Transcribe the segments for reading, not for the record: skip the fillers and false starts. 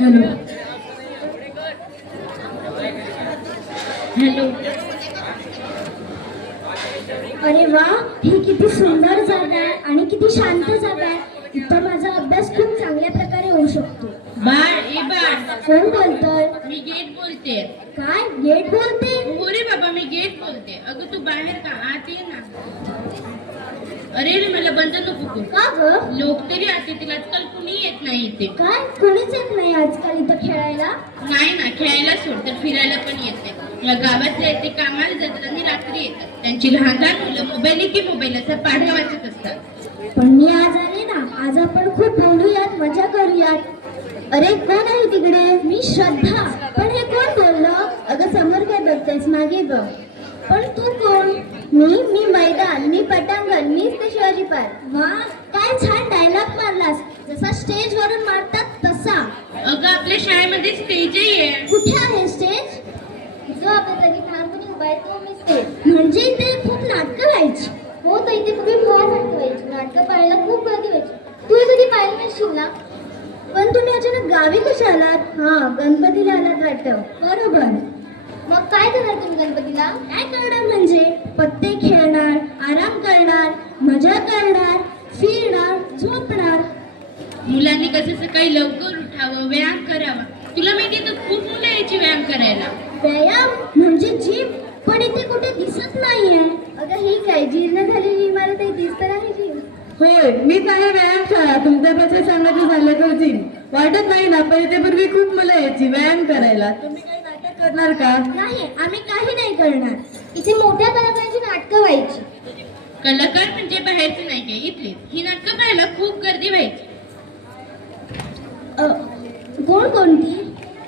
Hello hello. अरे वा, ही किती सुंदर जागा आहे आणि किती शांत जागा आहे. इथं माझा अभ्यास खूप चांगल्या प्रकारे होऊ शकतो. बाळ ए बाळ, कोण बोलतोय? मी गेट बोलते. काय गेट बोलते? हो रे बाबा, मी गेट बोलते. अगं तू बाहेर का आत ये ना. अरे रे, मला बंद नको करू. का ग? लोक तरी आत येतील, आजकाल कुणी येत नाही इथे. काय कोणीच येत नाही आजकाल इथं खेळायला? नाही ना, खेळायला सोड तर फिरायला पण येत नाही. या गावातले ते कामाला जातात आणि रात्री येतात. त्यांची लहान लहान मुलं मोबाईल की मोबाईल असा पाढ्या वाचत असतात. पण मी आज आले ना, आज आपण खूप बोलूयात, मजा करूयात. अरे कोण आहे तिकडे? मी श्रद्धा. पण हे कोण बोललं? अगं समोर काय बघतेस? मागे बघ. पण तू कोण? मी मैदान, मी पटांगण, मीच ते शिवाजी पार्क. वा, काय छान डायलॉग मारलास, जसा स्टेज वरून मारतात तसा. अगं आपल्या शाळेमध्ये स्टेजही आहे. कुठे आहे स्टेज? जो आपल्या जागी ठाणपणे उभा आहे तो मी स्टेज. म्हणजे इथे खूप नाटकं व्हायची. हो, तर इथे पूर्वी फार नाटकं व्हायची. नाटकं पाहायला खूप गर्दी व्हायची. तू हे कधी पाहिलं नसशील ना? पण तुम्ही अचानक गावी कशा आलात? हा, गणपतीला आलात वाटतं. बरोबर. मग काय करणार तुम्ही गणपतीला? काय करणार म्हणजे पत्ते खेळणार, आराम करणार, मजा करणार, फिरणार, झोपणार. मुलांनी कसं सकाळी लवकर उठावं, व्यायाम करावा. तुला माहिती तर खूप मुलं यायची व्यायाम करायला. व्यायाम म्हणजे जिम? पण इथे कुठे दिसत नाहीये. अगं ही काय जीर्ण झालेली इमारत आहे, दिसत आहे जिम? होय, मीच आहे व्यायामशाळा. तुमच्यापासून सांगायचं झालं तर जिम वाटत नाही ना, पण इथे पूर्वी खूप मुलं यायची व्यायाम करायला. तुम्ही काही नाटक करणार का? नाही, आम्ही काही नाही करणार. इथे मोठ्या कलाकारांची नाटकं व्हायची. कलाकार म्हणजे बाहेरचे नाही काय, इथलेच. ही नाटकं पाहायला खूप गर्दी व्हायची. कोण कोणती?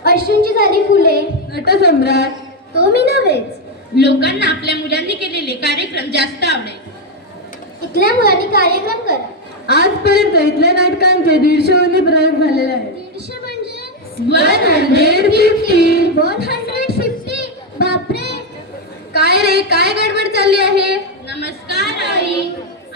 अश्विनची झाली फुले, नटसम्राट. तो मी नव्हेच. लोकांना आपल्या मुलांनी केलेले कार्यक्रम जास्त आवडायचे. इथल्या मुलांनी कार्यक्रम करा. आजपर्यंत इथल्या नाटकांचे 150 प्रयोग झालेले आहेत. 150 म्हणजे 150. 150. बापरे. काय रे, काय गडबड चालली आहे? नमस्कार आई.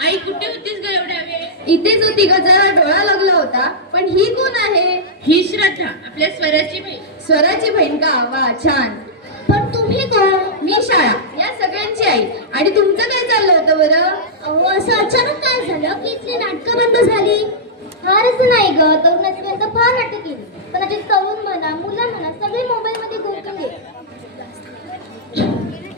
आई कुठे होतीस ग एवढ्या वेळ? इथेच होती ग, जरा डोळा लागला होता. पण ही कोण आहे? ही श्रद्धा, आपल्या स्वराची बहीण. स्वराची बहीण का? वा, छान. पण तुम्ही कोण? मी शाळा, या सगळ्यांची आई. आणि तुमचं काय चाललं होतं बरं? अहो, असं अचानक काय झालं की इथली नाटकं बंद झाली? फारच नाही ग, तरुणापर्यंत फार नाटकं केली. पण असे तरुण म्हणा, मुलं म्हणा, सगळे मोबाईल मध्ये गुंतून गेले.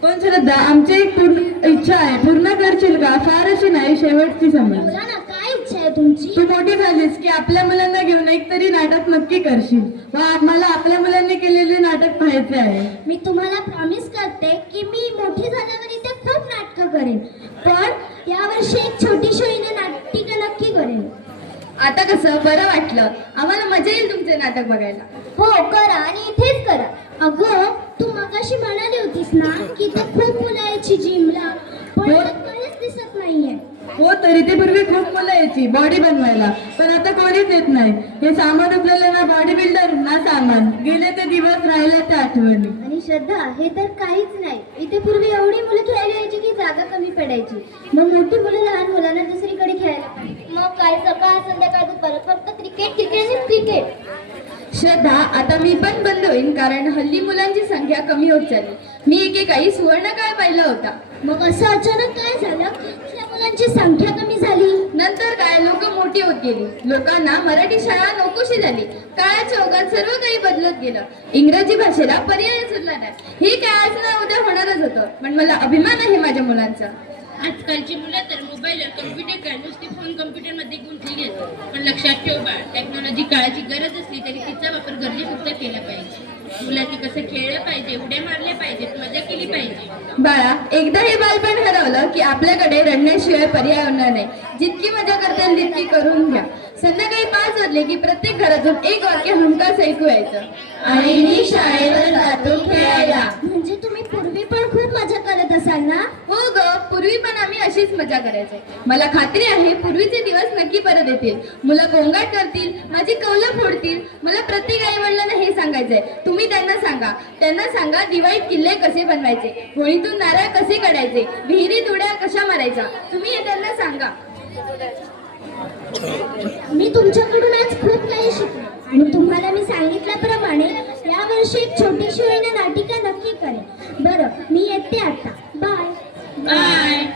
पण श्रद्धा, आमची एक पूर्ण इच्छा आहे, पूर्ण करशील का? फार अशी नाही, शेवटची समज. बोला ना, काय इच्छा आहे तुमची? तू मोठी झालीस की आपल्या मुलांना घेऊन एक तरी नाटक नक्की करशील. वा, मला आपल्या मुलांनी केलेले नाटक पाहायचे आहे. मी तुम्हाला प्रॉमिस करते की मी मोठी झाल्यावर इथे खूप नाटकं करेन. पण यावर्षी एक छोटीशी होईना नाटिका नक्की करेन. आता कसं बरं वाटलं, आम्हाला मजा येईल तुमचे नाटक बघायला. हो, करा आणि इथेच करा. अगं, तू मगाशी म्हणाली होतीस ना की इथे खूप मुलं यायची जिमला, पण हो. इथे काहीच दिसत नाहीये. हो, तरी ते पूर्वी खूप मुलं यायची बॉडी बनवायला, पण आता कोणीच येत नाही. हे सामान उचललं ना बॉडी बिल्डर ना सामान. गेले ते दिवस, राहिले त्या आठवणी. आणि श्रद्धा, हे तर काहीच नाही. इथे पूर्वी एवढी मुलं खेळायला यायची की जागा कमी पडायची. मग मोठी मुलं लहान मुलांना दुसरीकडे खेळायला पाहिजे. मग काय सकाळ संध्याकाळ दुपार फक्त क्रिकेट क्रिकेट आणि क्रिकेट. श्रद्धा, आता मी पण बंद होईन, कारण हल्ली मुलांची संख्या कमी होत चालली. मी एकेकाळी सुवर्णकाळ पाहिला होता. मग असं अचानक काय झालं की इथल्या मुलांची संख्या कमी झाली? नंतर काय, लोक मोठी होत गेली. लोकांना मराठी शाळा नकोशी झाली. काळाच्या ओघात सर्व काही बदलत गेलं. इंग्रजी भाषेला पर्यायच उरला नाही. हे काय आज ना उद्या होणारच होतं. पण मला अभिमान आहे माझ्या मुलांचा. आजकालची मुलं तर मोबाईलवर कम्प्युटर काय नुसते फोन कम्प्युटरमध्ये गुंतलेली असतात. पण लक्षात ठेव बाळ, टेक्नॉलॉजी काळाची गरज असली तरी तिचा वापर गरजेपुरता केला पाहिजे. मुलांनी कसं खेळलं पाहिजे, उड्या मारल्या पाहिजेत, मजा केली पाहिजे. बाळा, एकदा हे बालपण हरवलं की आपल्याकडे रडण्याशिवाय पर्याय होणार नाही. जितकी मजा करता येईल तितकी करून घ्या. संध्याकाळी 5 वाजले की प्रत्येक घरातून एक वाक्य हमखास ऐकू यायचं, आणि मी शाळेवर जातो खेळायला. म्हणजे तुम्ही पूर्वी पण खूप मजा करत असाल ना? हो ग, पूर्वी पण आम्ही अशीच मजा करायचो. मला खात्री आहे पूर्वीचे दिवस नक्की परत येतील. मुलं गोंगाट करतील, माझी कौलं फोडतील. मला प्रत्येक आई वडिलांना हे सांगायचंय, तुम्ही त्यांना सांगा दिवाळीत किल्ले कसे बनवायचे, होळीतून नारळ कसे काढायचे, विहिरीत उड्या कशा मारायच्या. तुम्ही हे त्यांना सांगा. मी तुमच्याकडून आज खूप काही शिकले आणि तुम्हाला मी सांगितल्याप्रमाणे यावर्षी एक छोटीशी होईना नाटिका नक्की करेन. बरं, मी येते आता. बाय. बाय.